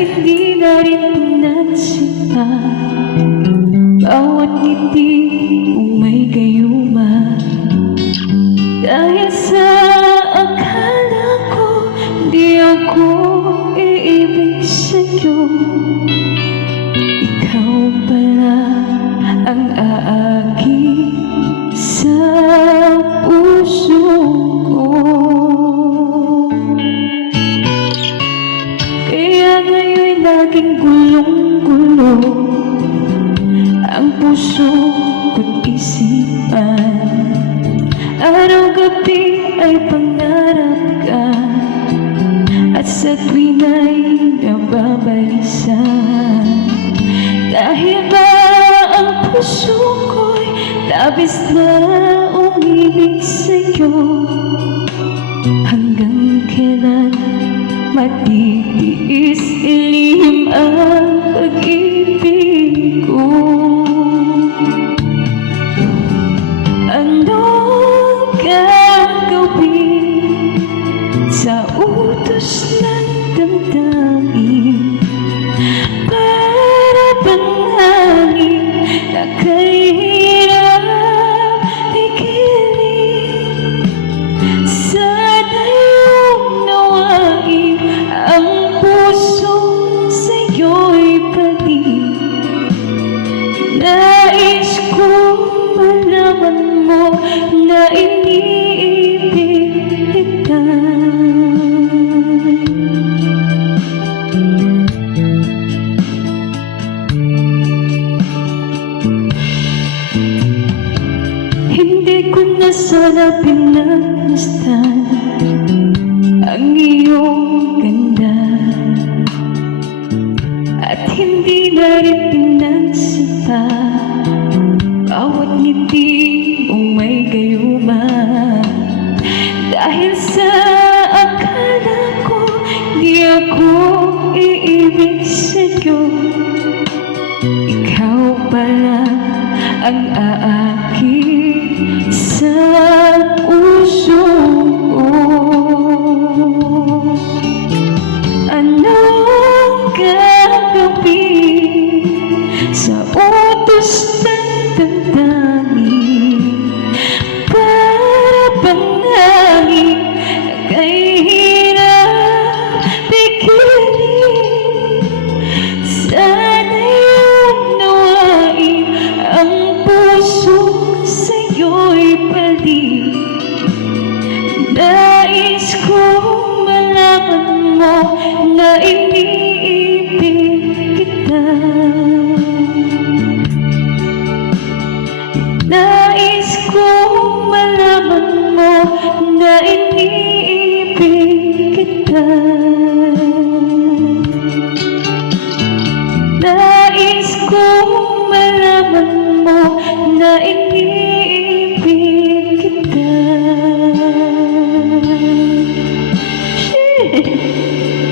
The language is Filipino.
hindi na rin pinansin pa bawat ngiti kung may gayuma. Dahil sa akala ko di ako iibig sa'yo, ikaw pala ang aagi sa puso ko. Kaya ngayon'y laging gulong-gulo ang puso ko't isipan. Araw-gabi ay pangarap ka at sa tuwin ay nababalisan. Dahil ba ang puso ko'y labis na umibig sa'yo? Hanggang kailan matitiis ilihim ang pag-ibig ko? Anong gagawin sa utos ng damdamin? Para bang hangin na kahirap pigilin? Sana iyong nawain ang pusong sa'yo'y paling. Nais kong malaman mo na iniibig kita. Hindi ko na sana pinagmasdan ang iyong ganda, at hindi na rin pinansin pa bawat ngiti mong may gayuma. Dahil sa akala ko di ako iibig sa'yo, ikaw pala ang aaki sa puso ko. Anong gagawin sa utos ng damdamin? Para bang hangin na kahirap pigilin? Sana iyong nawain ang pusong sa'yo'y paling. Nais kong malaman mo na iniibig kita. Nais kong malaman mo na iniibig kita. Nais kong malaman mo na iniibig kita. Shit.